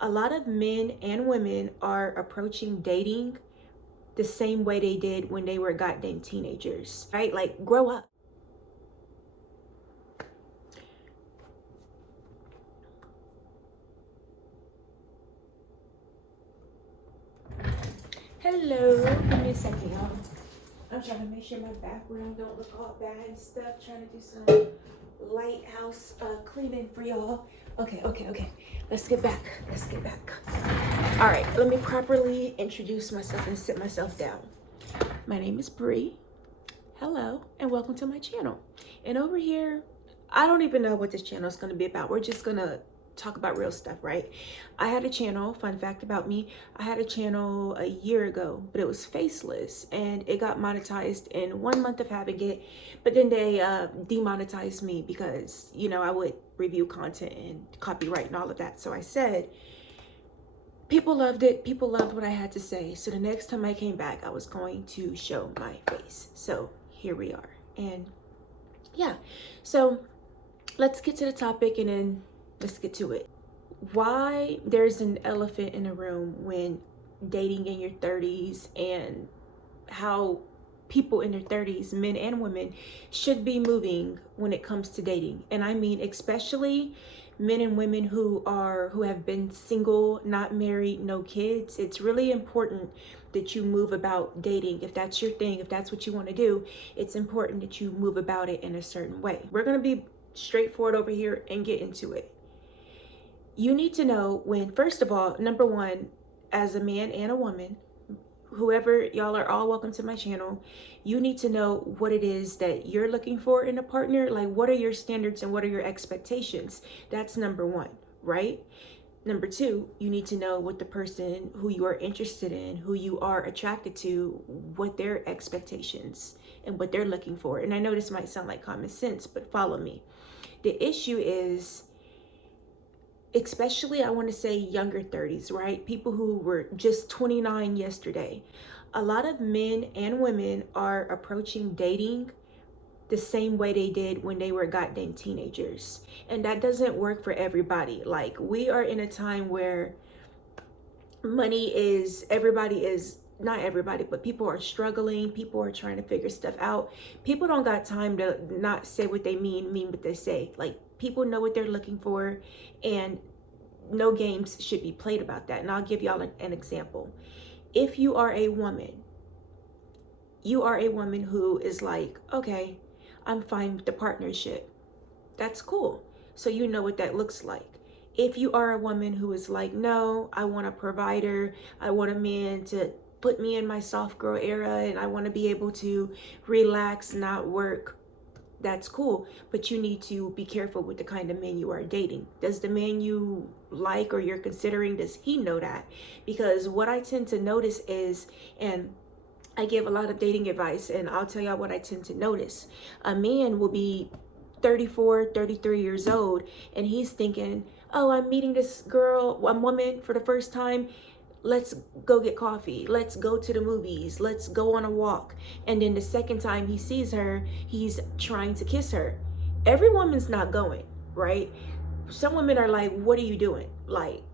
A lot of men and women are approaching dating the same way they did when they were goddamn teenagers, right? Like, grow up. Hello, give me a second, y'all. I'm trying to make sure my background don't look all bad and stuff. Trying to do some lighthouse cleaning for y'all. Okay. Let's get back. All right, let me properly introduce myself and sit myself down. My name is Bree. Hello, and welcome to my channel. And over here, I don't even know what this channel is going to be about. We're just going to talk about real stuff, right? I had a channel, fun fact about me, I had a channel a year ago, but it was faceless, and it got monetized in 1 month of having it, but then they demonetized me because, you know, I would review content and copyright and all of that. So I said, people loved it, people loved what I had to say, so the next time I came back, I was going to show my face. So here we are. And yeah, so let's get to the topic and then let's get to it. Why there's an elephant in the room when dating in your 30s, and how people in their 30s, men and women, should be moving when it comes to dating. And I mean especially men and women who have been single, not married, no kids. It's really important that you move about dating. If that's your thing, if that's what you want to do, it's important that you move about it in a certain way. We're going to be straightforward over here and get into it. You need to know when, first of all, number one, as a man and a woman, whoever, y'all are all welcome to my channel, you need to know what it is that you're looking for in a partner. Like, what are your standards and what are your expectations? That's number one, right? Number two, you need to know what the person who you are interested in, who you are attracted to, what their expectations and what they're looking for. And I know this might sound like common sense, but follow me. The issue is, especially, I want to say younger 30s, right? People who were just 29 yesterday. A lot of men and women are approaching dating the same way they did when they were goddamn teenagers. And that doesn't work for everybody. Like, we are in a time where money is, not everybody, but people are struggling. People are trying to figure stuff out. People don't got time to not say what they mean what they say. Like, people know what they're looking for, and no games should be played about that. And I'll give y'all an example. If you are a woman who is like, okay, I'm fine with the partnership. That's cool. So you know what that looks like. If you are a woman who is like, no, I want a provider, I want a man to put me in my soft girl era, and I want to be able to relax, not work, that's cool. But you need to be careful with the kind of man you are dating. Does the man you like or you're considering, does he know that? Because what I tend to notice is, and I give a lot of dating advice, and I'll tell y'all what I tend to notice. A man will be 34, 33 years old, and he's thinking, oh, I'm meeting this girl, a woman, for the first time. Let's go get coffee. Let's go to the movies. Let's go on a walk. And then the second time he sees her, he's trying to kiss her. Every woman's not going, right? Some women are like, what are you doing? Like,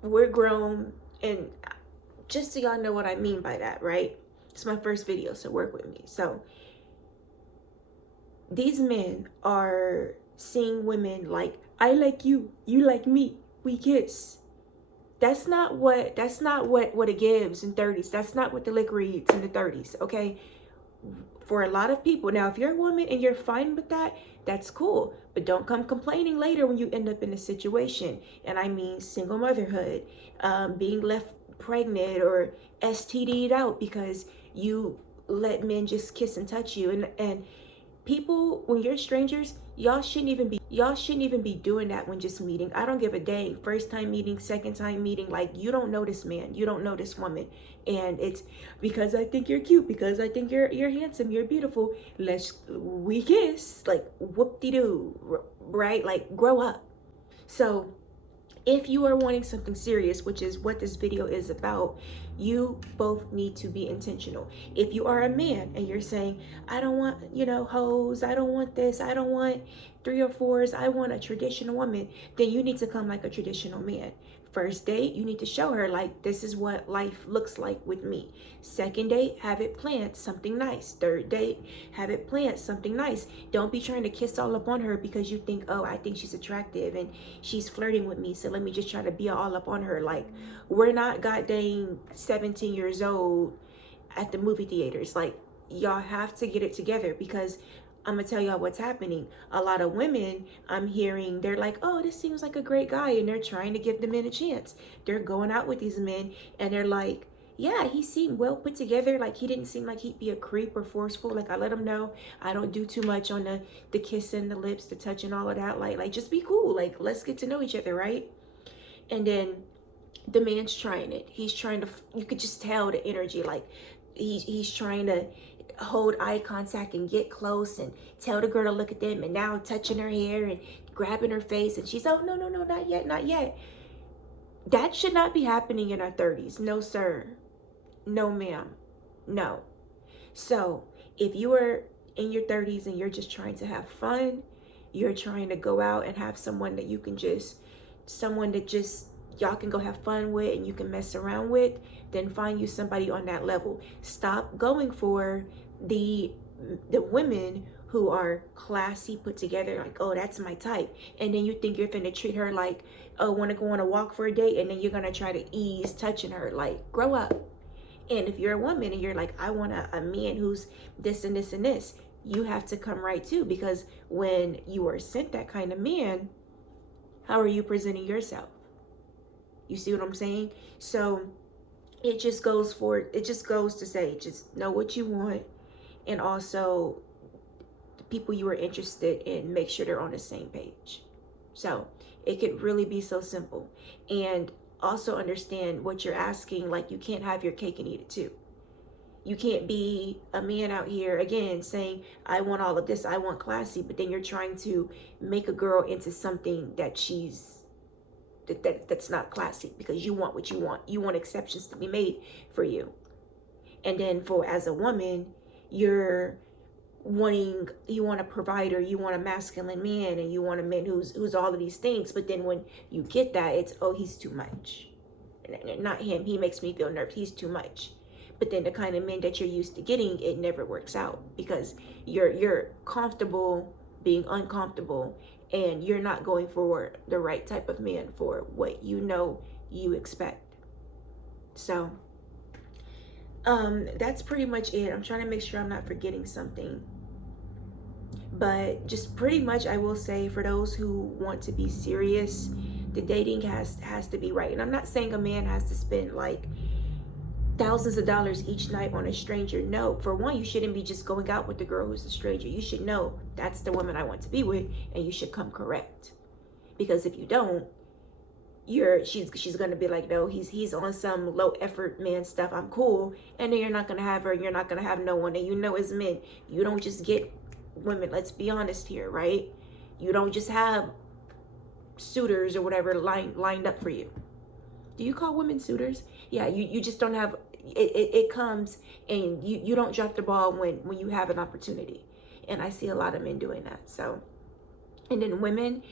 we're grown. And just so y'all know what I mean by that, right? It's my first video, so work with me. So these men are seeing women like, I like you, you like me, we kiss. That's not what it gives in 30s. That's not what the lick reads in the 30s, okay? For a lot of people. Now, if you're a woman and you're fine with that, that's cool. But don't come complaining later when you end up in a situation. And I mean single motherhood, being left pregnant or STD'd out because you let men just kiss and touch you. And people, when you're strangers, y'all shouldn't even be doing that when just meeting. I don't give a dang. First time meeting, second time meeting, like, you don't know this man, you don't know this woman, and it's because I think you're cute, because I think you're handsome, you're beautiful, we kiss. Like, whoop-de-doo, right? Like, grow up. So if you are wanting something serious, which is what this video is about, You both need to be intentional. If you are a man and you're saying, I don't want, hoes, I don't want this, I don't want 3 or 4s, I want a traditional woman, then you need to come like a traditional man. First date, you need to show her, like, this is what life looks like with me. Second date, have it planned, something nice. Third date, have it planned, something nice. Don't be trying to kiss all up on her because you think, oh, I think she's attractive and she's flirting with me, so let me just try to be all up on her. Like, we're not goddamn 17 years old at the movie theaters. Like, y'all have to get it together, because I'm gonna tell y'all what's happening. A lot of women I'm hearing, they're like, oh, this seems like a great guy, and they're trying to give the men a chance. They're going out with these men and they're like, yeah, he seemed well put together. Like, he didn't seem like he'd be a creep or forceful. Like, I let him know I don't do too much on the kissing, the lips, the touching, all of that. Like just be cool. Like, let's get to know each other, right? And then the man's trying it. He's trying to, you could just tell the energy. Like, he's trying to hold eye contact and get close and tell the girl to look at them, and now touching her hair and grabbing her face, and she's, oh, no, not yet, not yet. That should not be happening in our 30s. No, sir. No, ma'am. No. So if you are in your 30s and you're just trying to have fun, you're trying to go out and have someone that you can just, someone that just y'all can go have fun with and you can mess around with, then find you somebody on that level. Stop going for the women who are classy, put together, like, oh, that's my type. And then you think you're gonna treat her like, oh, want to go on a walk for a date, and then you're gonna try to ease touching her. Like, grow up. And if you're a woman and you're like, I want a man who's this and this and this, you have to come right too, because when you are sent that kind of man, how are you presenting yourself? You see what I'm saying? So it just goes to say, just know what you want, and also the people you are interested in, make sure they're on the same page. So it could really be so simple. And also understand what you're asking. Like, you can't have your cake and eat it too. You can't be a man out here, again, saying, I want all of this, I want classy, but then you're trying to make a girl into something that that's not classy, because you want what you want. You want exceptions to be made for you. And then as a woman, you want a provider, you want a masculine man, and you want a man who's all of these things. But then when you get that, it's, oh, he's too much. Not him, he makes me feel nervous, he's too much. But then the kind of men that you're used to getting, it never works out, because you're comfortable being uncomfortable, and you're not going for the right type of man for what you expect. So that's pretty much it. I'm trying to make sure I'm not forgetting something. But just pretty much, I will say, for those who want to be serious, the dating has to be right. And I'm not saying a man has to spend like thousands of dollars each night on a stranger. No, for one, you shouldn't be just going out with the girl who's a stranger. You should know that's the woman I want to be with, and you should come correct. Because if you don't, she's gonna be like, no, he's on some low effort man stuff, I'm cool, and then you're not gonna have her, you're not gonna have no one. And as men, you don't just get women, let's be honest here, right? You don't just have suitors or whatever lined up for you. Do you call women suitors? Yeah, you just don't have it comes, and you don't drop the ball when you have an opportunity. And I see a lot of men doing that. So, and then women,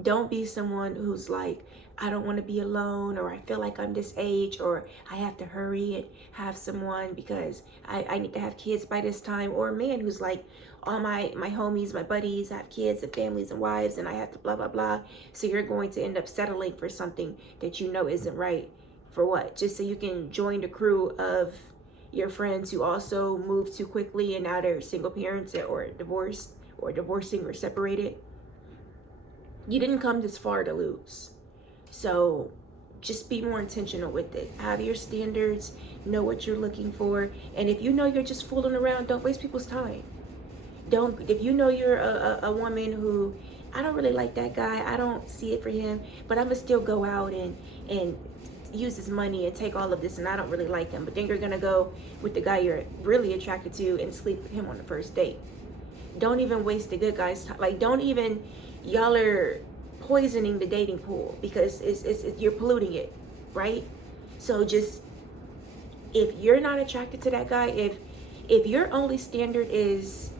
don't be someone who's like, I don't want to be alone, or I feel like I'm this age, or I have to hurry and have someone because I need to have kids by this time. Or a man who's like, all my homies, my buddies have kids and families and wives, and I have to blah, blah, blah. So you're going to end up settling for something that you know isn't right. For what? Just so you can join the crew of your friends who also moved too quickly and now they're single parents or divorced or divorcing or separated. You didn't come this far to lose. So just be more intentional with it. Have your standards, know what you're looking for. And if you know you're just fooling around, don't waste people's time. If you know you're a woman who, I don't really like that guy, I don't see it for him, but I'm gonna still go out and use his money and take all of this, and I don't really like him, but then you're gonna go with the guy you're really attracted to and sleep with him on the first date. Don't even waste the good guy's time. Like, y'all are poisoning the dating pool, because it's you're polluting it, right? So just If you're not attracted to that guy, if your only standard is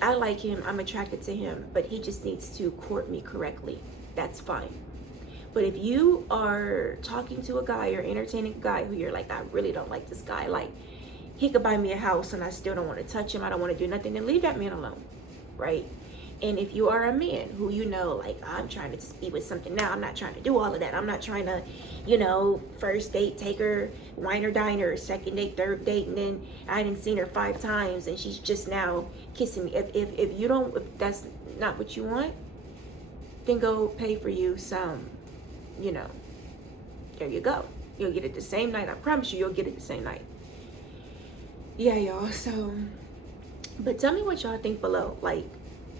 I like him, I'm attracted to him, but he just needs to court me correctly, that's fine. But if you are talking to a guy or entertaining a guy who you're like, I really don't like this guy, like he could buy me a house and I still don't want to touch him, I don't want to do nothing, then leave that man alone, right? And if you are a man who you know, like, I'm trying to just be with something now, I'm not trying to do all of that, I'm not trying to, you know, first date, take her, wine her, dine her, second date, third date, and then I hadn't seen her 5 times and she's just now kissing me. If that's not what you want, then go pay for you some, you know, there you go. You'll get it the same night. I promise you, you'll get it the same night. Yeah, y'all. So, but tell me what y'all think below. Like,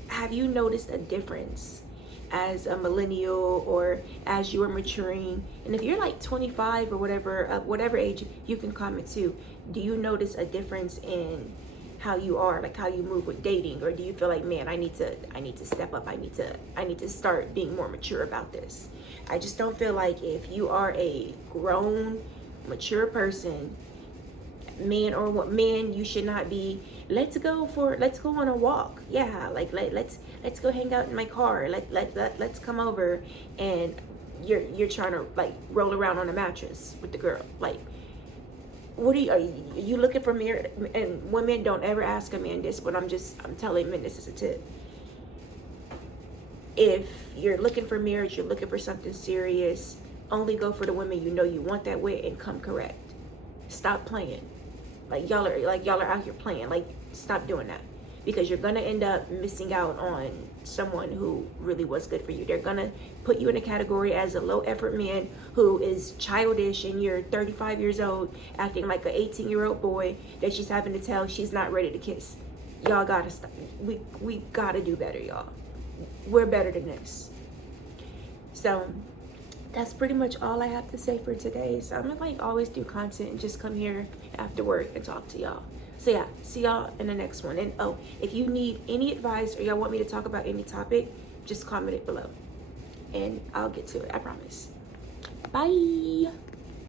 have you noticed a difference as a millennial or as you are maturing? And if you're like 25 or whatever age, you can comment too. Do you notice a difference in how you are, like how you move with dating? Or do you feel like, man, I need to step up, I need to start being more mature about this? I just don't feel like if you are a grown, mature person, man or what man, you should not be, let's go on a walk. Yeah, like let's go hang out in my car. Let's come over, and you're trying to like roll around on a mattress with the girl. Like, what are you looking for marriage? And women, don't ever ask a man this, but I'm telling men this is a tip. If you're looking for marriage, you're looking for something serious, only go for the women you know you want that way and come correct. Stop playing. Like y'all are out here playing. Like, stop doing that, because you're gonna end up missing out on someone who really was good for you. They're gonna put you in a category as a low effort man who is childish, and you're 35 years old acting like an 18-year-old boy that she's having to tell she's not ready to kiss. Y'all gotta stop. We gotta do better, y'all. We're better than this. So that's pretty much all I have to say for today. So I'm gonna like always do content and just come here after work and talk to y'all. So yeah, see y'all in the next one. And oh, if you need any advice or y'all want me to talk about any topic, just comment it below and I'll get to it, I promise. Bye.